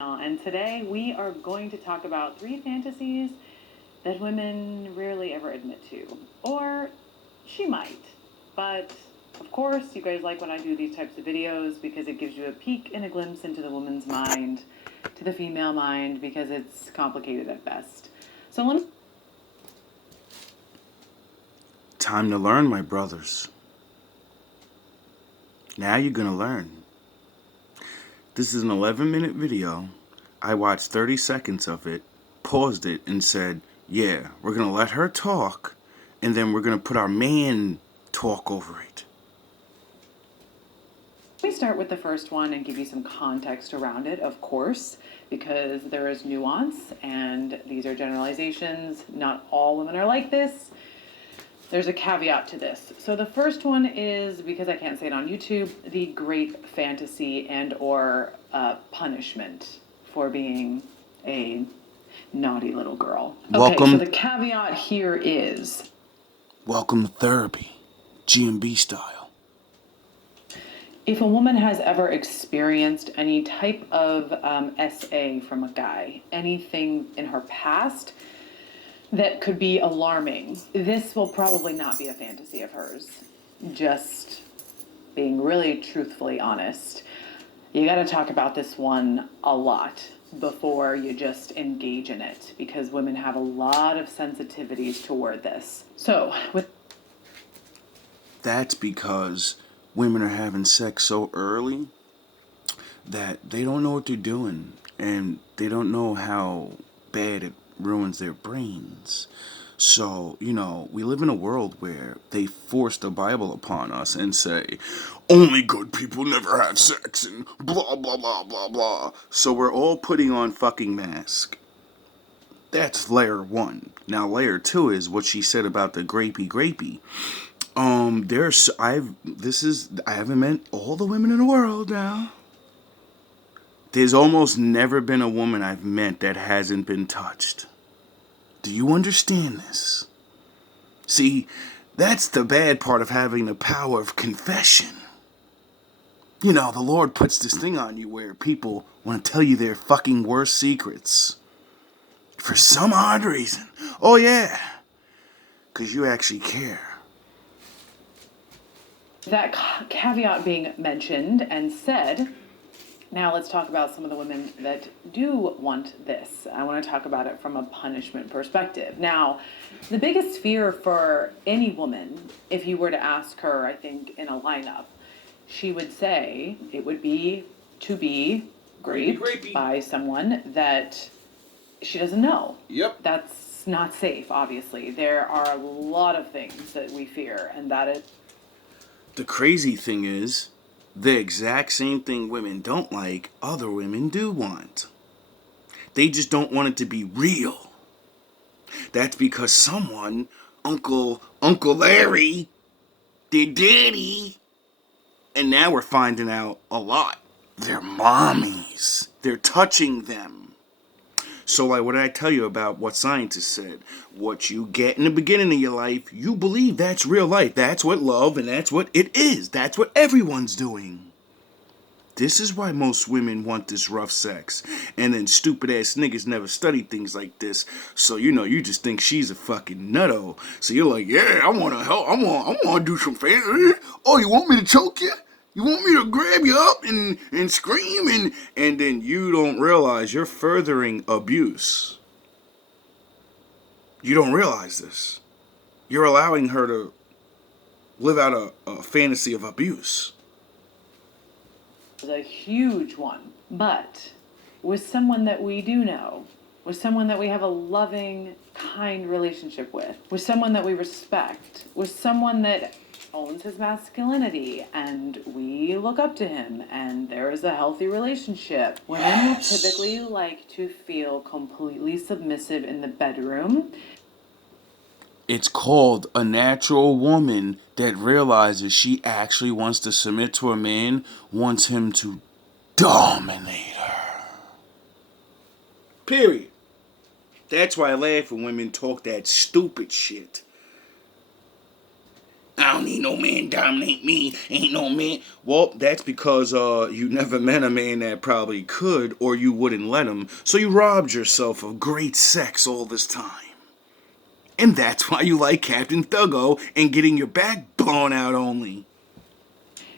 And today we are going to talk about 3 fantasies that women rarely ever admit to. Or she might. But of course, you guys like when I do these types of videos because it gives you a peek and a glimpse into the woman's mind, to the female mind, because it's complicated at best. So let me. Time to learn, my brothers. Now you're gonna learn. This is an 11-minute video. I watched 30 seconds of it, paused it, and said, yeah, we're gonna let her talk, and then we're gonna put our man talk over it. Let me start with the first one and give you some context around it, of course, because there is nuance and these are generalizations. Not all women are like this. There's a caveat to this. So the first one is, because I can't say it on YouTube, the great fantasy and or punishment for being a naughty little girl. Okay, so the caveat here is... Welcome to therapy, GMB style. If a woman has ever experienced any type of SA from a guy, anything in her past that could be alarming, this will probably not be a fantasy of hers. Just being really truthfully honest. You got to talk about this one a lot before you just engage in it, because women have a lot of sensitivities toward this. So, That's because women are having sex so early that they don't know what they're doing, and they don't know how bad it ruins their brains. So, we live in a world where they force the Bible upon us and say, only good people never have sex, and blah, blah, blah, blah, blah. So we're all putting on fucking masks. That's layer one. Now, layer two is what she said about the grapey. I haven't met all the women in the world now. There's almost never been a woman I've met that hasn't been touched. Do you understand this? See, that's the bad part of having the power of confession. The Lord puts this thing on you where people want to tell you their fucking worst secrets. For some odd reason. Oh yeah. Because you actually care. that caveat being mentioned and said, now let's talk about some of the women that do want this. I want to talk about it from a punishment perspective. Now, the biggest fear for any woman, if you were to ask her, I think, in a lineup, she would say it would be to be raped by someone that she doesn't know. Yep. That's not safe, obviously. There are a lot of things that we fear, and that is... The crazy thing is, the exact same thing women don't like, other women do want. They just don't want it to be real. That's because someone, Uncle Larry, their daddy, and now we're finding out a lot. They're mommies. They're touching them. So like what did I tell you about what scientists said? What you get in the beginning of your life, you believe that's real life. That's what love and that's what it is. That's what everyone's doing. This is why most women want this rough sex. And then stupid ass niggas never studied things like this. So you just think she's a fucking nutto. So you're like, yeah, I wanna help, I wanna do some fancy. Oh, you want me to choke you? You want me to grab you up and scream and then you don't realize you're furthering abuse. You don't realize this. You're allowing her to live out a fantasy of abuse. a huge one. But with someone that we do know, with someone that we have a loving, kind relationship with someone that we respect, with someone that owns his masculinity and we look up to him and there is a healthy relationship. Women will typically like to feel completely submissive in the bedroom. It's called a natural woman that realizes she actually wants to submit to a man, wants him to dominate her. Period. That's why I laugh when women talk that stupid shit. down. Ain't no man dominate me. Ain't no man. Well, that's because you never met a man that probably could, or you wouldn't let him. So you robbed yourself of great sex all this time. And that's why you like Captain Thuggo and getting your back blown out only.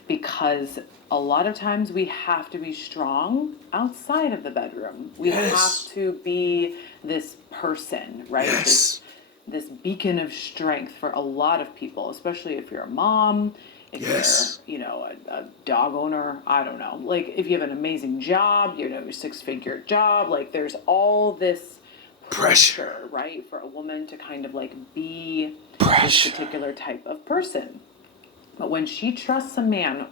Because a lot of times we have to be strong outside of the bedroom. We Yes. have to be this person, right? Yes. This beacon of strength for a lot of people, especially if you're a mom, if Yes. you're, a dog owner, I don't know. Like, if you have an amazing job, your 6-figure job, like, there's all this pressure, right? For a woman to kind of, like, be this particular type of person. But when she trusts a man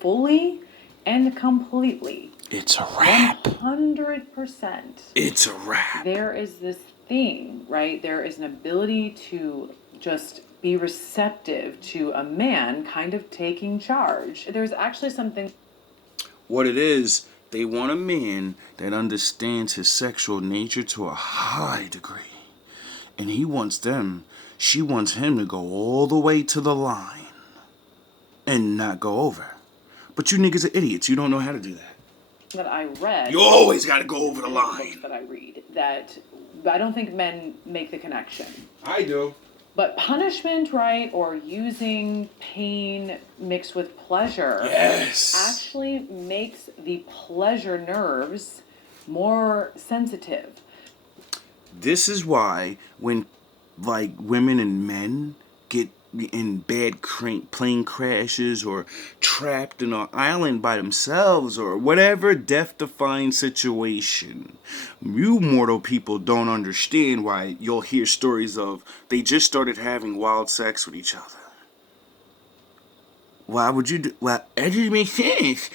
fully and completely, It's a wrap. 100%. It's a wrap. There is this thing, right? There is an ability to just be receptive to a man kind of taking charge. There's actually something. What it is, they want a man that understands his sexual nature to a high degree. And she wants him to go all the way to the line and not go over. But you niggas are idiots. You don't know how to do that. I read. You always got to go over the line. That I read that I don't think men make the connection. I do. But punishment, right, or using pain mixed with pleasure, actually makes the pleasure nerves more sensitive. This is why when, like, women and men get in bad plane crashes or trapped in an island by themselves or whatever death-defying situation, you mortal people don't understand why you'll hear stories of they just started having wild sex with each other. Why would you do? Well, that just makes sense.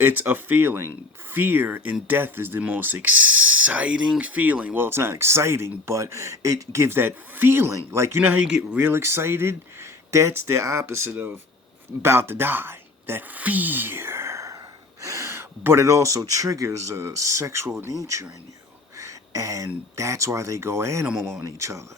It's a feeling. Fear and death is the most exciting feeling. Well, it's not exciting, but it gives that feeling. Like, you know how you get real excited? That's the opposite of about to die. That fear. But it also triggers a sexual nature in you. And that's why they go animal on each other.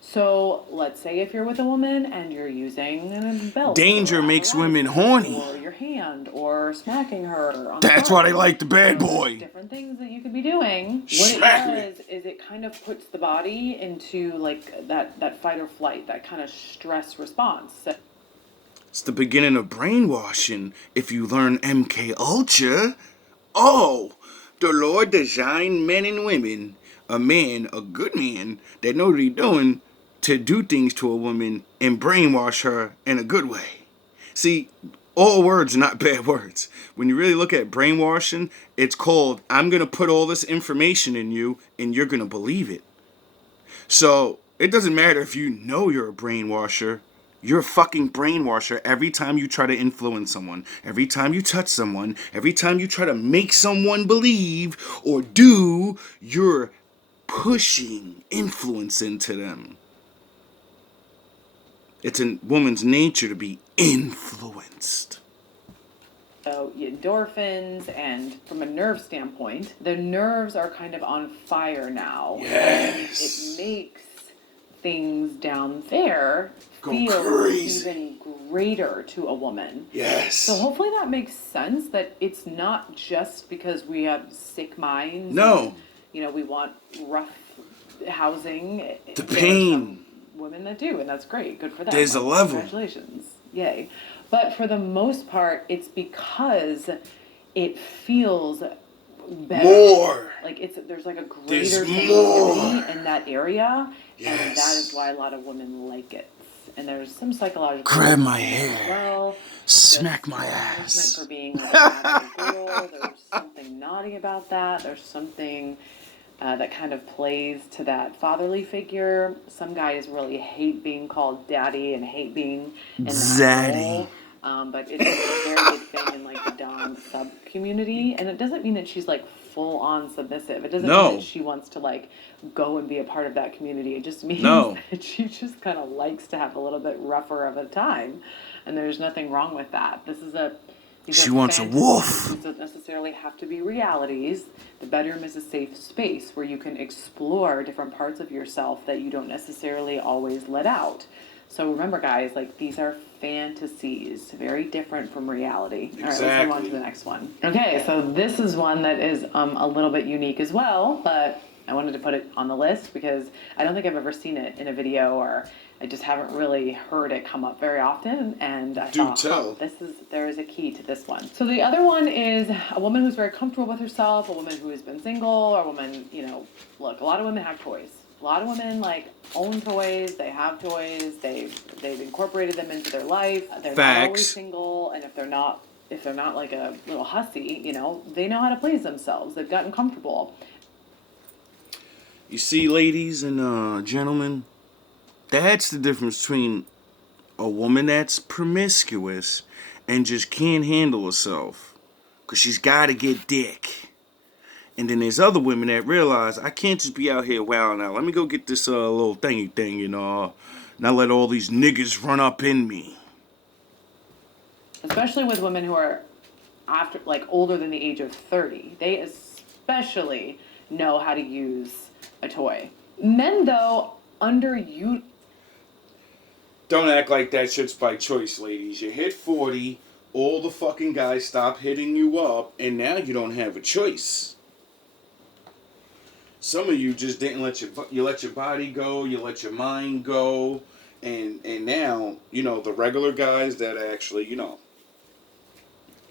So let's say if you're with a woman and you're using a belt. Danger makes women horny. Or your hand, or smacking her. On That's the why they like the bad boy. Different things that you could be doing. Smack What it does is it kind of puts the body into like that fight or flight, that kind of stress response. It's the beginning of brainwashing if you learn MK Ultra. Oh, the Lord designed men and women, a man, a good man, that knows what he's doing, to do things to a woman and brainwash her in a good way. See, all words are not bad words. When you really look at brainwashing, it's called, I'm going to put all this information in you and you're going to believe it. So, it doesn't matter if you know you're a brainwasher. You're a fucking brainwasher every time you try to influence someone, every time you touch someone, every time you try to make someone believe or do, you're pushing influence into them. It's a woman's nature to be influenced. So endorphins, and from a nerve standpoint, the nerves are kind of on fire now. Yes. It makes things down there Go feel crazy. even greater to a woman. Yes. So hopefully that makes sense, that it's not just because we have sick minds. No. And, we want rough housing. The There are pain. some women that do, and that's great. Good for them. There's a level. Congratulations. Yay. But for the most part, it's because it feels better. More. Like there's like a greater There's sensitivity more. in that area, Yes. and that is why a lot of women like it. And there's some psychological. Grab my reasons as hair. well. Smack my Punishment ass. for being like a natural girl. There's something naughty about that. There's something that kind of plays to that fatherly figure. Some guys really hate being called daddy and hate being in that Zaddy. role. But it's a very big thing in like the dom sub community, and it doesn't mean that she's like full on submissive. It doesn't mean that she wants to like go and be a part of that community. It just means that she just kind of likes to have a little bit rougher of a time, and there's nothing wrong with that. She wants a wolf. These don't necessarily have to be realities. The bedroom is a safe space where you can explore different parts of yourself that you don't necessarily always let out. So remember, guys, like these are fantasies, very different from reality. All right, let's move on to the next one. Okay, so this is one that is a little bit unique as well, but I wanted to put it on the list because I don't think I've ever seen it in a video, or I just haven't really heard it come up very often. And I thought, oh, there is a key to this one. So the other one is a woman who's very comfortable with herself, a woman who has been single, or a woman, look, a lot of women have toys. A lot of women like own toys. They have toys. They've incorporated them into their life. They're not always single, and if they're not like a little hussy, they know how to please themselves. They've gotten comfortable. You see, ladies and gentlemen, that's the difference between a woman that's promiscuous and just can't handle herself because she's got to get dick. And then there's other women that realize, I can't just be out here wilding out. Let me go get this little thingy thing, not let all these niggas run up in me. Especially with women who are older than the age of 30. They especially know how to use a toy. Men, though, Don't act like that shit's by choice, ladies. You hit 40, all the fucking guys stop hitting you up, and now you don't have a choice. Some of you just didn't let your body go, you let your mind go, and now, the regular guys that actually,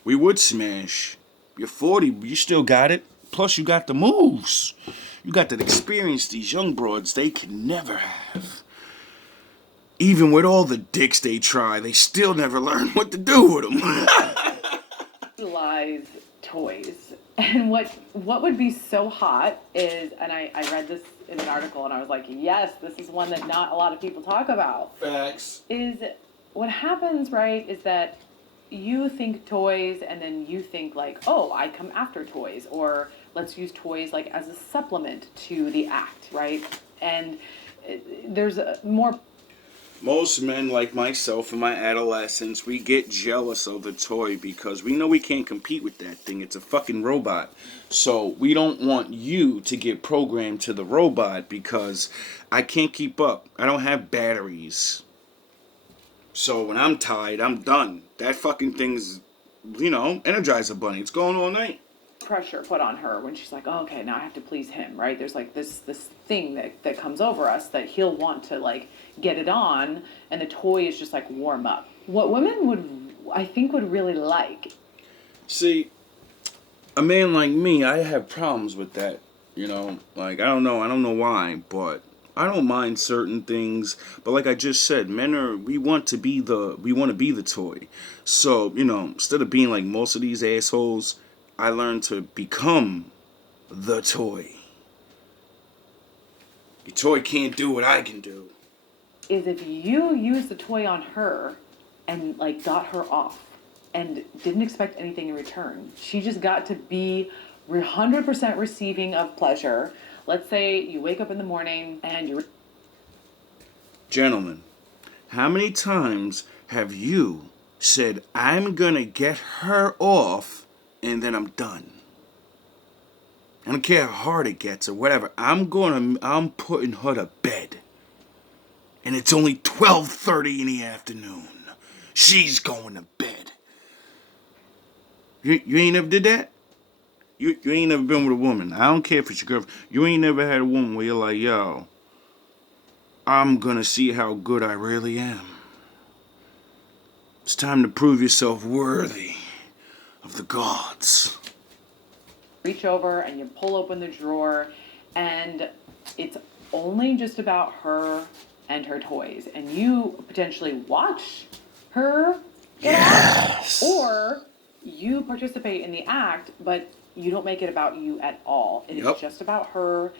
we would smash. You're 40, but you still got it. Plus, you got the moves. You got that experience these young broads, they can never have. Even with all the dicks they try, they still never learn what to do with them. Utilize toys. And what would be so hot is, and I read this in an article and I was like, yes, this is one that not a lot of people talk about. Facts. Is what happens, right, is that you think toys and then you think like, oh, I come after toys, or let's use toys like as a supplement to the act, right? And there's more. Most men like myself in my adolescence, we get jealous of the toy because we know we can't compete with that thing. It's a fucking robot. So we don't want you to get programmed to the robot because I can't keep up. I don't have batteries. So when I'm tired, I'm done. That fucking thing's, Energizer Bunny. It's going all night. Pressure put on her when she's like, oh, okay, now I have to please him, right? There's like this thing that comes over us that he'll want to like get it on, and the toy is just like warm up. What women I think would really like. See, a man like me, I have problems with that. Like I don't know why, but I don't mind certain things. But like I just said, we want to be the toy. So instead of being like most of these assholes, I learned to become the toy. Your toy can't do what I can do. Is if you use the toy on her and like got her off and didn't expect anything in return. She just got to be 100% receiving of pleasure. Let's say you wake up in the morning and you're... Gentlemen, how many times have you said, I'm gonna get her off and then I'm done? I don't care how hard it gets or whatever. I'm putting her to bed. And it's only 12:30 in the afternoon. She's going to bed. You ain't never did that? You ain't never been with a woman. I don't care if it's your girlfriend. You ain't never had a woman where you're like, yo, I'm gonna see how good I really am. It's time to prove yourself worthy of the gods. Reach over and you pull open the drawer and it's only just about her and her toys, and you potentially watch her get off, or you participate in the act, but you don't make it about you at all. It is just about her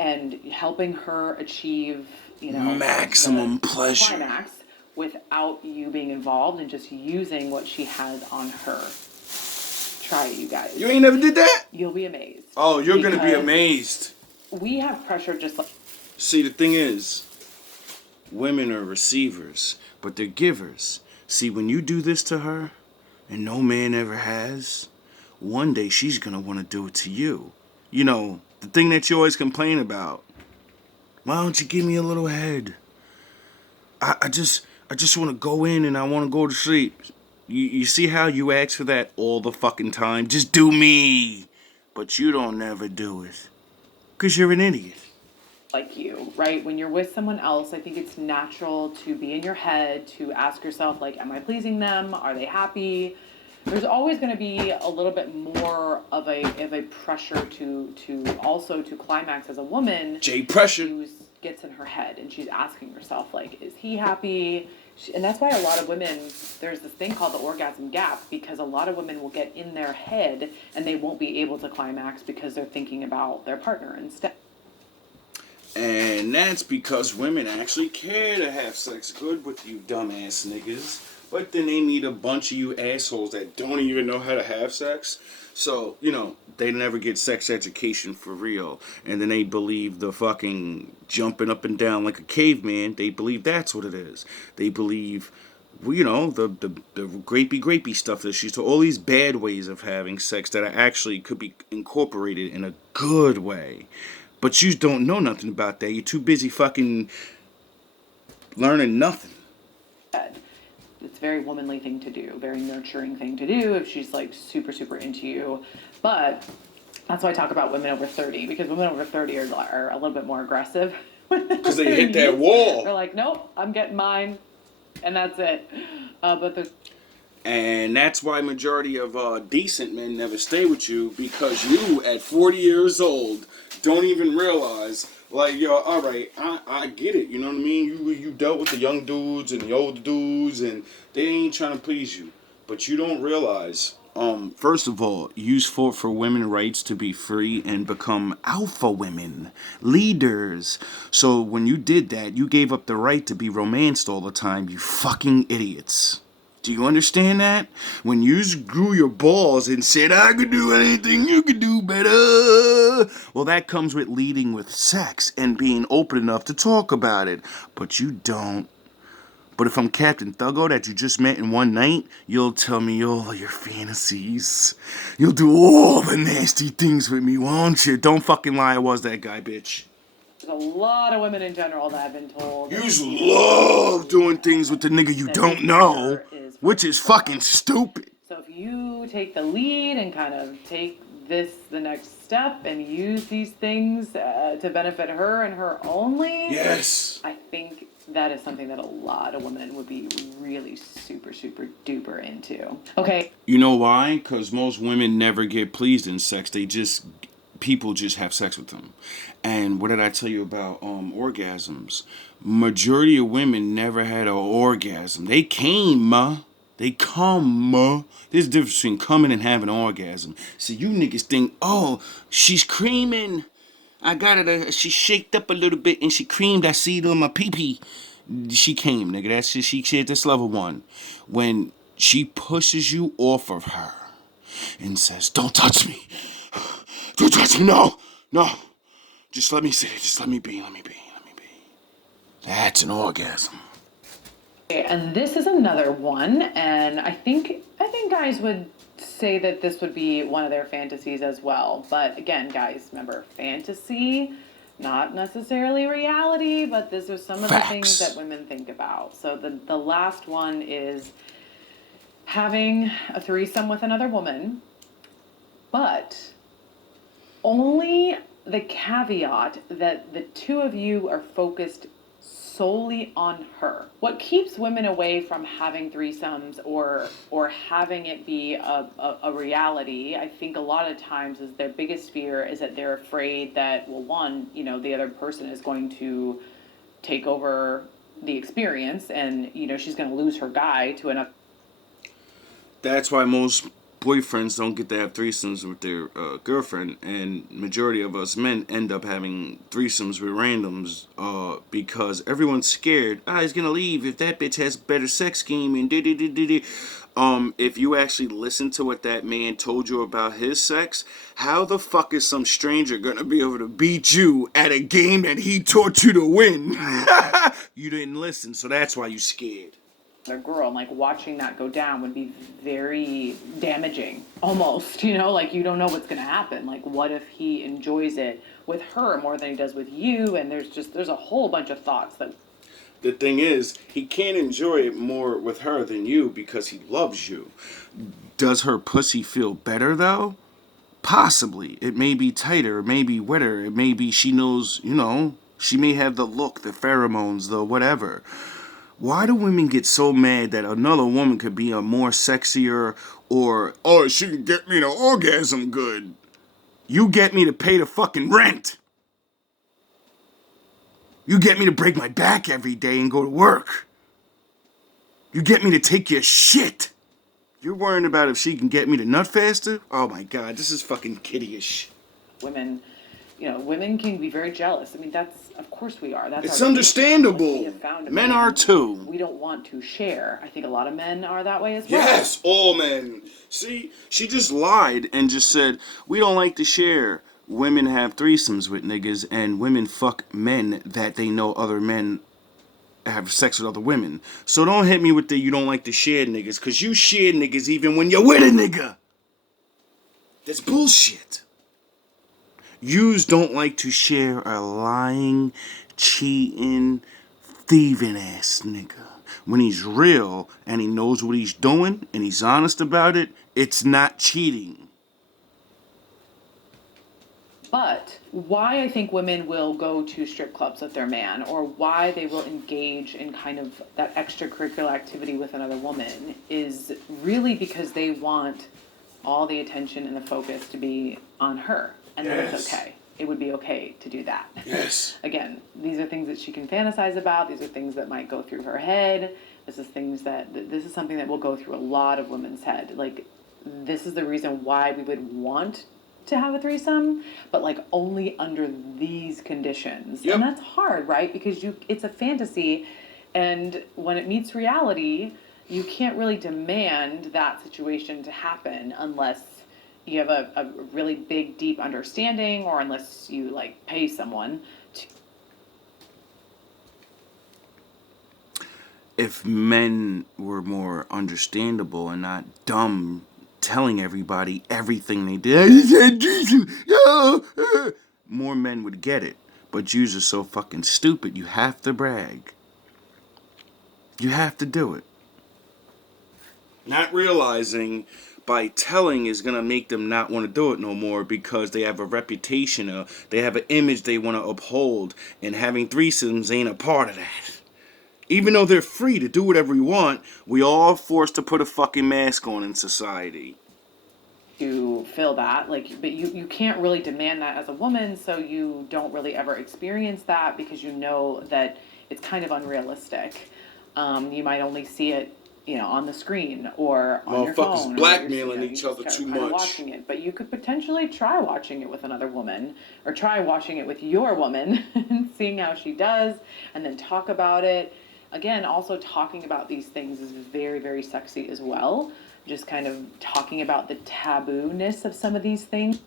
and helping her achieve, maximum pleasure, climax, without you being involved and just using what she has on her. Try it, you guys. You ain't never did that? You'll be amazed. Oh, you're gonna be amazed. We have pressure just like... See, the thing is, women are receivers, but they're givers. See, when you do this to her, and no man ever has, one day she's gonna want to do it to you. The thing that you always complain about. Why don't you give me a little head? I just want to go in and I want to go to sleep. You see how you ask for that all the fucking time? Just do me. But you don't never do it. Because you're an idiot. Like you, right? When you're with someone else, I think it's natural to be in your head, to ask yourself, like, am I pleasing them? Are they happy? There's always going to be a little bit more of a pressure to also to climax as a woman. J pressure. Who gets in her head and she's asking herself, like, is he happy? And that's why a lot of women, there's this thing called the orgasm gap, because a lot of women will get in their head and they won't be able to climax because they're thinking about their partner instead. And that's because women actually care to have sex good with you dumbass niggas. But then they meet a bunch of you assholes that don't even know how to have sex. So, they never get sex education for real. And then they believe the fucking jumping up and down like a caveman. They believe that's what it is. They believe, the grapey stuff that she's told. All these bad ways of having sex that actually could be incorporated in a good way. But you don't know nothing about that. You're too busy fucking learning nothing. It's a very womanly thing to do, very nurturing thing to do if she's like super, super into you. But that's why I talk about women over 30, because women over 30 are a little bit more aggressive. Because they hit that wall. They're like, nope, I'm getting mine, and that's it. And that's why majority of decent men never stay with you, because you, at 40 years old, don't even realize, like, yo, all right, I get it, you know what I mean? You dealt with the young dudes and the older dudes, and they ain't trying to please you. But you don't realize, first of all, you fought for women's rights to be free and become alpha women, leaders. So when you did that, you gave up the right to be romanced all the time, you fucking idiots. Do you understand that? When you grew your balls and said, I could do anything, you could do better. Well, that comes with leading with sex and being open enough to talk about it. But you don't. But if I'm Captain Thuggo that you just met in one night, you'll tell me all of your fantasies. You'll do all the nasty things with me, won't you? Don't fucking lie, I was that guy, bitch. There's a lot of women in general that have been told. You love doing things with the nigga you don't know, which is fucking stupid. So if you take the lead and kind of take the next step and use these things to benefit her and her only, yes, I think that is something that a lot of women would be really super, super duper into. Okay. You know why? Because most women never get pleased in sex. People just have sex with them. And what did I tell you about orgasms? Majority of women never had an orgasm. They came, they come. There's a difference between coming and having an orgasm. So you niggas think, oh, she's creaming. I got it. She shaked up a little bit and she creamed. I see it on my pee-pee. She came, nigga. That's just, she at this level one. When she pushes you off of her and says, don't touch me. Don't touch me, no. Just let me sit. Just let me be. That's an orgasm. Okay, and this is another one, and I think guys would say that this would be one of their fantasies as well. But again, guys, remember, fantasy, not necessarily reality, but this is some of the things that women think about. So the last one is having a threesome with another woman, but only the caveat that the two of you are focused solely on her. What keeps women away from having threesomes or having it be a reality, I think a lot of times is their biggest fear is that they're afraid that, well, one, the other person is going to take over the experience and, she's going to lose her guy to another. That's why most boyfriends don't get to have threesomes with their girlfriend, and majority of us men end up having threesomes with randoms because everyone's scared. He's gonna leave if that bitch has better sex game and if you actually listen to what that man told you about his sex, how the fuck is some stranger gonna be able to beat you at a game that he taught you to win? You didn't listen, so that's why you scared. Their girl, and like watching that go down would be very damaging, almost, like you don't know what's going to happen. Like, what if he enjoys it with her more than he does with you? And there's a whole bunch of thoughts that. The thing is, he can't enjoy it more with her than you because he loves you. Does her pussy feel better though? Possibly. It may be tighter, it may be wetter, it may be she knows, she may have the look, the pheromones, the whatever. Why do women get so mad that another woman could be a more sexier or, oh, she can get me to orgasm good? You get me to pay the fucking rent. You get me to break my back every day and go to work. You get me to take your shit. You're worrying about if she can get me to nut faster? Oh my god, this is fucking kiddie-ish. Women, women can be very jealous. I mean, of course we are. That's It's our understandable. we have found a Men man are too. we don't want to share. I think a lot of men are that way as well. Yes, all men. See, she just lied and just said, we don't like to share. Women have threesomes with niggas, and women fuck men that they know other men have sex with other women. So don't hit me with the you don't like to share niggas, because you share niggas even when you're with a nigga. That's bullshit. Yous don't like to share a lying, cheating, thieving ass nigga. When he's real and he knows what he's doing and he's honest about it, it's not cheating. But why I think women will go to strip clubs with their man, or why they will engage in kind of that extracurricular activity with another woman, is really because they want all the attention and the focus to be on her. And then it's okay. It would be okay to do that. Yes. Again, these are things that she can fantasize about. These are things that might go through her head. This is something that will go through a lot of women's head. Like, this is the reason why we would want to have a threesome, but like only under these conditions. Yep. And that's hard, right? Because it's a fantasy, and when it meets reality, you can't really demand that situation to happen unless you have a really big, deep understanding, or unless you like pay someone to. If men were more understandable and not dumb, telling everybody everything they did, more men would get it. But yous are so fucking stupid, you have to brag. You have to do it. Not realizing by telling is going to make them not want to do it no more because they have a reputation, they have an image they want to uphold, and having threesomes ain't a part of that. Even though they're free to do whatever we want, we all forced to put a fucking mask on in society. To fill that, like, but you can't really demand that as a woman, so you don't really ever experience that because you know that it's kind of unrealistic. You might only see it, on the screen or on your phone. Motherfuckers blackmailing each other too much. Watching it, but you could potentially try watching it with another woman, or try watching it with your woman and seeing how she does, and then talk about it. Again, also talking about these things is very, very sexy as well. Just kind of talking about the taboo-ness of some of these things.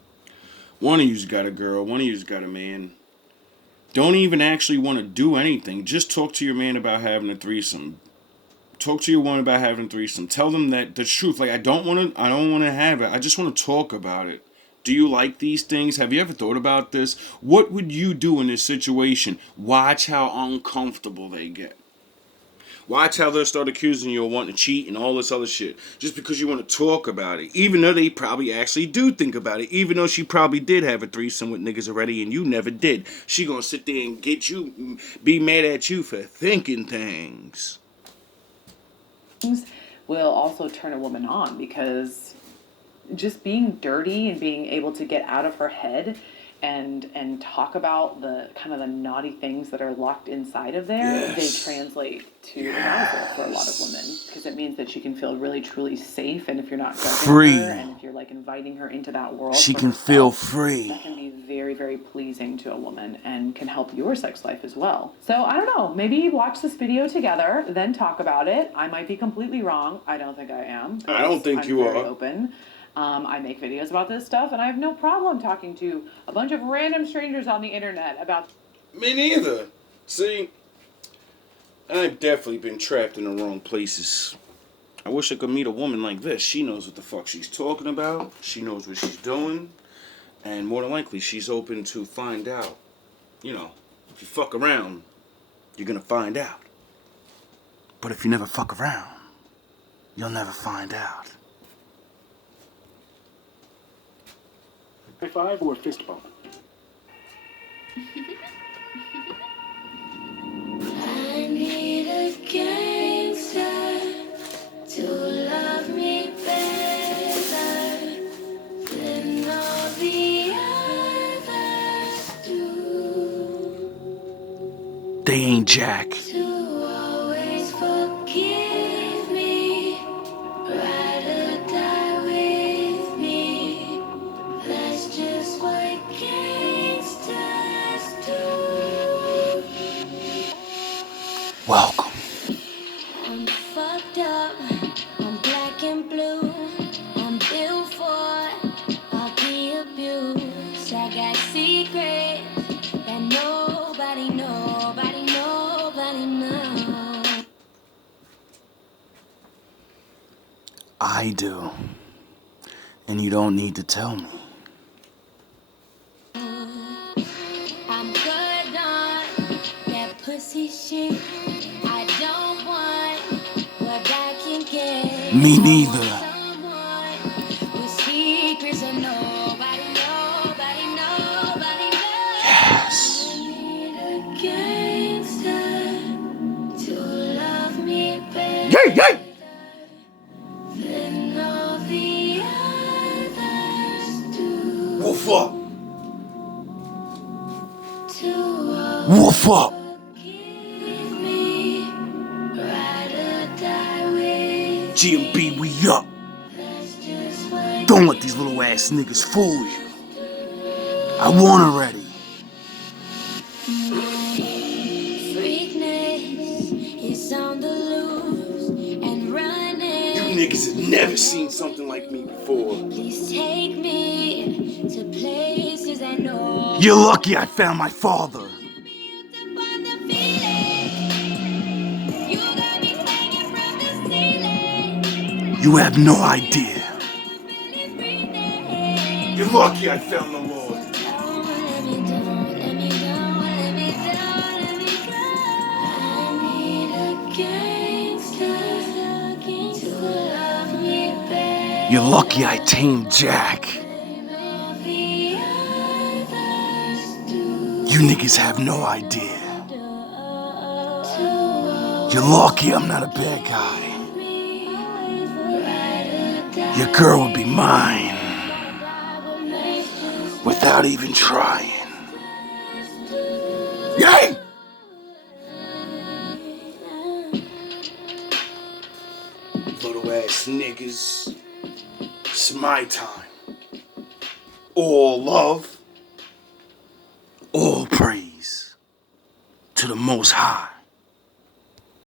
One of you's got a girl, one of you's got a man. Don't even actually want to do anything. Just talk to your man about having a threesome. Talk to your woman about having a threesome. Tell them that the truth. Like, I don't want to have it. I just want to talk about it. Do you like these things? Have you ever thought about this? What would you do in this situation? Watch how uncomfortable they get. Watch how they'll start accusing you of wanting to cheat and all this other shit. Just because you want to talk about it. Even though they probably actually do think about it. Even though she probably did have a threesome with niggas already and you never did. She gonna sit there and be mad at you for thinking things. Will also turn a woman on, because just being dirty and being able to get out of her head and talk about the kind of the naughty things that are locked inside of there, they translate to arousal for a lot of women, because it means that she can feel really truly safe, and if you're not judging her and if you're like inviting her into that world, she can feel free. That can be very, very pleasing to a woman and can help your sex life as well. So I don't know, maybe watch this video together, then talk about it. I might be completely wrong. I don't think I am. I don't think I'm you very are. Open. I make videos about this stuff, and I have no problem talking to a bunch of random strangers on the internet about. Me neither. See, I've definitely been trapped in the wrong places. I wish I could meet a woman like this. She knows what the fuck she's talking about. She knows what she's doing. And more than likely, she's open to find out. If you fuck around, you're gonna find out. But if you never fuck around, you'll never find out. High five or fist bump? I need a gangster to love me better than all the others do. They ain't Jack. To always forgive me, ride or die with me. That's just what gangsters do. Welcome. I'm fucked up, I'm black and blue. I'm built for all the abuse. I got secrets that nobody knows. I do. And you don't need to tell me. I'm good on that pussy shit. I don't want what I can get. Me neither. Someone with secrets that nobody knows. Yes. I need a gangster to love me better Yay, yay! than all the others do. Woof up. To Woof up. forgive me, ride or die with GMB, we up. That's just what Don't let these little ass niggas fool you. I won already. freakness is on the loose and running. You niggas have never seen something like me before. Please take me to places I know. You're lucky I found my father. You have no idea. You're lucky I found the Lord. You're lucky I tamed Jack. You niggas have no idea. You're lucky I'm not a bad guy. Your girl would be mine without even trying. Yay! Little ass niggas. It's my time. All love, all praise to the Most High.